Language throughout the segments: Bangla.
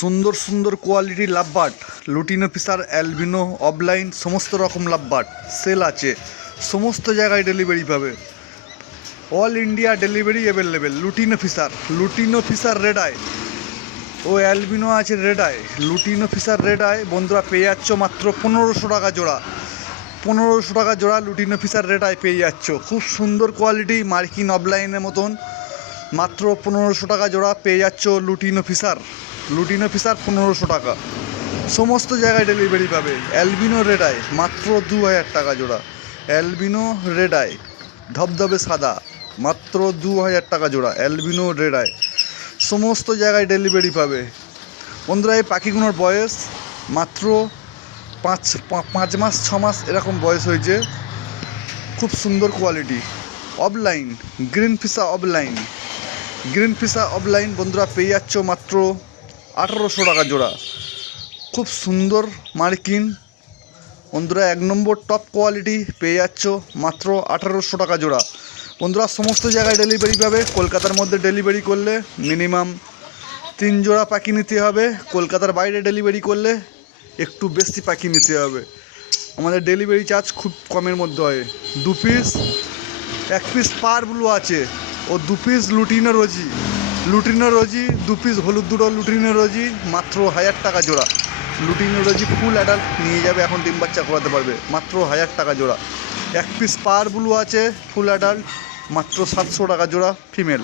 সুন্দর সুন্দর quality lovebird lutino fischer albino, offline, সমস্ত রকম লাভবাট সেল আছে। সমস্ত জায়গায় ডেলিভারি পাবে। All India delivery available, lutino Fischer lutino Fischer red eye ও অ্যালবিনো আছে red eye lutino Fischer red eye বন্ধুরা, পেয়ে যাচ্ছ মাত্র পনেরোশো টাকা জোড়া। পনেরোশো টাকা জোড়া লুটিনো ফিসার রেড আই পেয়ে যাচ্ছ। খুব সুন্দর কোয়ালিটি, মার্কিন অফলাইনের মতন। মাত্র পনেরোশো টাকা জোড়া পেয়ে যাচ্ছ লুটিনো ফিসার লুটিনো ফিসার পনেরোশো টাকা। সমস্ত জায়গায় ডেলিভারি পাবে। অ্যালবিনো রেড আই মাত্র দু হাজার টাকা জোড়া। অ্যালবিনো রেড আই ধবধবে সাদা, মাত্র দু হাজার টাকা জোড়া। অ্যালবিনো রেড আই সমস্ত জায়গায় ডেলিভারি পাবে। বন্ধুরা, এই পাখিগুলোর বয়স মাত্র পাঁচ পাঁচ মাস, ছ মাস এরকম বয়স হয়েছে। খুব সুন্দর quality offline green Fischer offline green Fischer offline বন্ধুরা, পেয়ে যাচ্ছ মাত্র আঠারোশো টাকা জোড়া। খুব সুন্দর মার্কিন। বন্ধুরা, এক নম্বর টপ কোয়ালিটি পেয়ে যাচ্ছ মাত্র আঠারোশো টাকা জোড়া। বন্ধুরা, সমস্ত জায়গায় ডেলিভারি পাবে। কলকাতার মধ্যে ডেলিভারি করলে মিনিমাম তিন জোড়া পাখি নিতে হবে। কলকাতার বাইরে ডেলিভারি করলে একটু বেশি পাখি নিতে হবে। আমাদের ডেলিভারি চার্জ খুব কমের মধ্যে হয়। দু পিস এক পিস পার ব্লু আছে। ও দু piece lutino rosy. Lutino rosy, দু পিস হলুদ দুটো লুটিনো রোজি, মাত্র হাজার টাকা জোড়া। লুটিনো রোজি ফুল অ্যাডাল্ট নিয়ে যাবে, এখন ডিম বাচ্চা করাতে পারবে। মাত্র হাজার টাকা জোড়া। এক পিস পার ব্লু আছে ফুল অ্যাডাল্ট মাত্র সাতশো টাকা জোড়া ফিমেল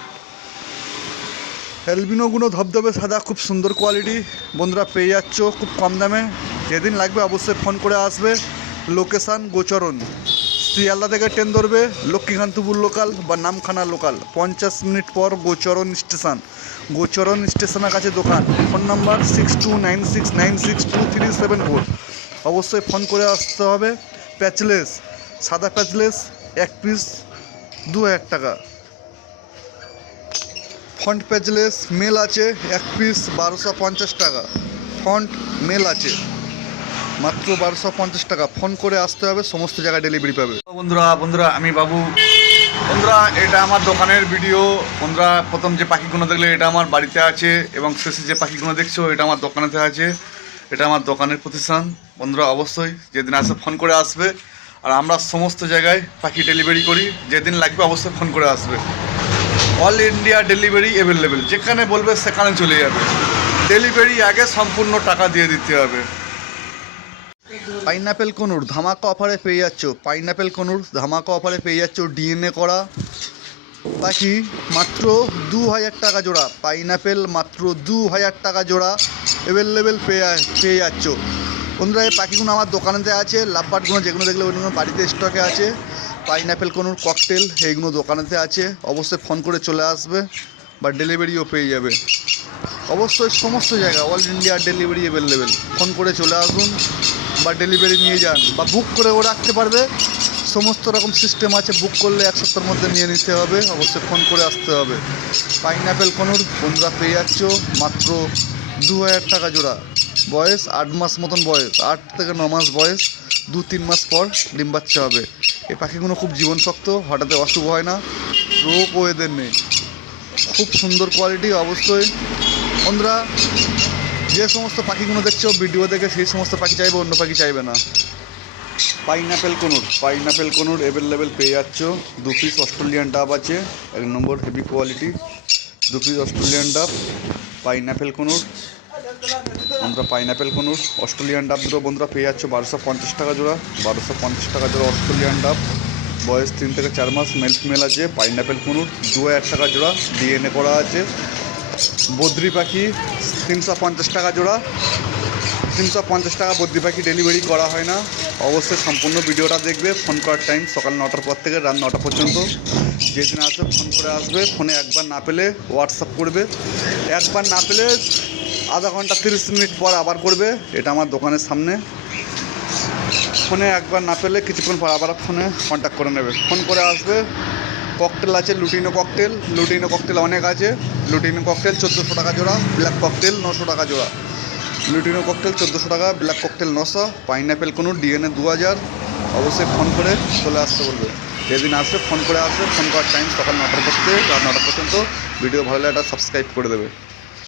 অ্যালবিনোগুলো ধবধবে সাদা, খুব সুন্দর কোয়ালিটি বন্ধুরা পেয়ে যাচ্ছ, খুব কম দামে। যেদিন লাগবে অবশ্যই ফোন করে আসবে। লোকেশান গোচরণ। শিয়ালদা থেকে ট্রেন ধরবে লক্ষ্মীকান্তপুর লোকাল বা নামখানা লোকাল পঞ্চাশ মিনিট পর গোচরণ স্টেশন। গোচরণ স্টেশনের কাছে দোকান। Phone number six two nine six nine six two three seven four অবশ্যই ফোন করে আসতে হবে। প্যাচলেস, সাদা প্যাচলেস, এক পিস দু হাজার টাকা। ফন্ট প্যাচলেস মেল আছে, এক পিস বারোশো পঞ্চাশ টাকা। ফন্ট মেল আছে। মাত্র বারোশো পঞ্চাশ টাকা। ফোন করে আসতে হবে, সমস্ত জায়গায় ডেলিভারি পাবে। বন্ধুরা বন্ধুরা, আমি বাবু। বন্ধুরা, এটা আমার দোকানের ভিডিও বন্ধুরা, প্রথম যে পাখিগুলো দেখলে, এটা আমার বাড়িতে আছে এবং শেষে যে পাখিগুলো দেখছ, এটা আমার দোকানেতে আছে। এটা আমার দোকানের প্রতিষ্ঠান। বন্ধুরা, অবশ্যই যেদিন আসে ফোন করে আসবে। আর আমরা সমস্ত জায়গায় পাখি ডেলিভারি করি। যেদিন লাগবে, অবশ্যই ফোন করে আসবে। অল ইন্ডিয়া ডেলিভারি অ্যাভেলেবেল যেখানে বলবে, সেখানে চলে যাবে। ডেলিভারি আগে সম্পূর্ণ টাকা দিয়ে দিতে হবে। পাইনাপেল কনুর, ধামাকা অফারে পেয়ে যাচ্ছ। পাইনাপেল কনুর, ধামাকা অফারে পেয়ে যাচ্ছ ডিএনএ করা। পাখি মাত্র দু হাজার টাকা জোড়া। পাইনাপেল মাত্র দু হাজার টাকা জোড়া অ্যাভেলেবেল পেয়ে পেয়ে যাচ্ছ। বন্ধুরা, এই পাখিগুলো আমার দোকানেতে আছে, লাভবাটগুলো যেগুলো দেখলে ওইগুলো বাড়িতে স্টকে আছে। পাইনাপেল কোনোর ককটেল এইগুলো দোকানেতে আছে। অবশ্যই ফোন করে চলে আসবে বা ডেলিভারিও পেয়ে যাবে। অবশ্যই সমস্ত জায়গা all India delivery available phone করে চলে আসুন। বা ডেলিভারি নিয়ে যান বা বুক করেও রাখতে পারবে, সমস্ত রকম সিস্টেম আছে বুক করলে এক সপ্তাহের মধ্যে নিয়ে নিতে হবে, অবশ্যই ফোন করে আসতে হবে। পাইনাপেল কনুর, বন্ধুরা পেয়ে যাচ্ছ মাত্র দু হাজার টাকা জোড়া। বয়স আট মাস মতন বয়স, আট থেকে ন মাস বয়স, দু তিন মাস পর ডিম বাচ্চা হবে। এই পাখিগুলো খুব জীবনশক্ত হঠাৎ অশুভ হয় না রোগও এদের নেই। খুব সুন্দর কোয়ালিটি অবশ্যই। বন্ধুরা যে সমস্ত পাখিগুলো দেখছ ভিডিও দেখে সেই সমস্ত পাখি চাইবে, অন্য পাখি চাইবে না। Pineapple conure pineapple conure available পেয়ে যাচ্ছ। দু পিস অস্ট্রেলিয়ান ডাব আছে, এক নম্বর হেভি কোয়ালিটি দু piece Australian dove pineapple conure. আমরা পাইনাপেল কোনুর অস্ট্রেলিয়ান ডাব দুটো বন্ধুরা পেয়ে যাচ্ছ, বারোশো পঞ্চাশ টাকা জোড়া। বারোশো পঞ্চাশ টাকা জোড়া অস্ট্রেলিয়ান ডাব বয়স তিন থেকে চার মাস মেল ফিমেল আছে পাইনাপেল কোনুর, দু হাজার টাকা জোড়া ডিএনএ করা আছে। বদ্রি পাখি, তিনশো পঞ্চাশ টাকা জোড়া। তিনশো পঞ্চাশ টাকা বদ্রি পাখি ডেলিভারি করা হয় না। অবশ্যই সম্পূর্ণ ভিডিওটা দেখবে ফোন করার টাইম সকাল নটার পর থেকে রাত নটা পর্যন্ত। যেদিন আসবে ফোন করে আসবে ফোনে একবার না পেলে হোয়াটসঅ্যাপ করবে। একবার না পেলে আধা ঘণ্টা তিরিশ মিনিট পর আবার করবে, এটা আমার দোকানের সামনে। ফোনে একবার না পেলে কিছুক্ষণ পর আবার ফোনে কন্ট্যাক্ট করে নেবে। ফোন করে আসবে ককটেল আছে লুটিনো ককটেল লুটিনো ককটেল অনেক আছে। লুটিনো ককটেল চোদ্দোশো টাকা জোড়া ব্ল্যাক ককটেল নশো টাকা জোড়া। লুটিনো ককটেল চোদ্দোশো টাকা ব্ল্যাক ককটেল নশো পাইনাপেল কোনো ডিএনএ দু হাজার। অবশ্যই ফোন করে চলে আসতে বলবে। যেদিন আসবে ফোন করে আসবে ফোন করার টাইম সকাল নটার পর থেকে রাত নটা পর্যন্ত। ভিডিও ভালো লাগলে সাবস্ক্রাইব করে দেবে।